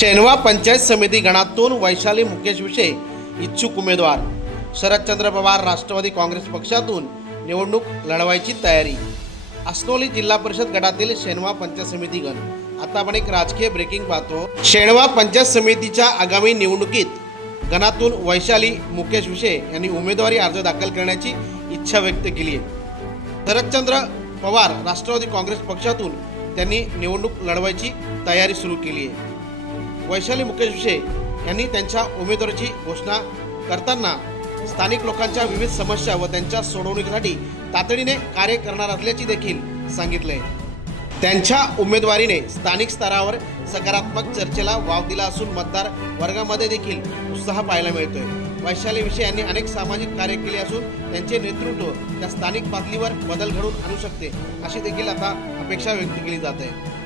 शेनवा पंचायत समिती गणातून वैशाली मुकेश विषय इच्छुक उमेदवार. शरदचंद्र पवार राष्ट्रवादी काँग्रेस पक्षातून निवडणूक लढवायची तयारी. असनोली जिल्हा परिषद गटातील शेनवा पंचायत समिती गण. आता आपण एक राजकीय ब्रेकिंग पाहतो. शेनवा पंचायत समितीच्या आगामी निवडणुकीत गणातून वैशाली मुकेश विषय यांनी उमेदवारी अर्ज दाखल करण्याची इच्छा व्यक्त केली आहे. शरदचंद्र पवार राष्ट्रवादी काँग्रेस पक्षातून त्यांनी निवडणूक लढवायची तयारी सुरू केली आहे. वैशाली मुकेश विषय यांनी त्यांच्या उमेदवारीची घोषणा करताना स्थानिक लोकांच्या विविध समस्या व त्यांच्या सोडवणुकीसाठी तातडीने कार्य करणार असल्याचे देखील सांगितले. त्यांच्या उमेदवारीने स्थानिक स्तरावर सकारात्मक चर्चेला वाव दिला असून मतदार वर्गामध्ये देखील उत्साह पाहायला मिळतोय. वैशाली विषय यांनी अनेक सामाजिक कार्य केले असून त्यांचे नेतृत्व त्या स्थानिक पातळीवर बदल घडवून आणू शकते अशी देखील आता अपेक्षा व्यक्त केली जात आहे.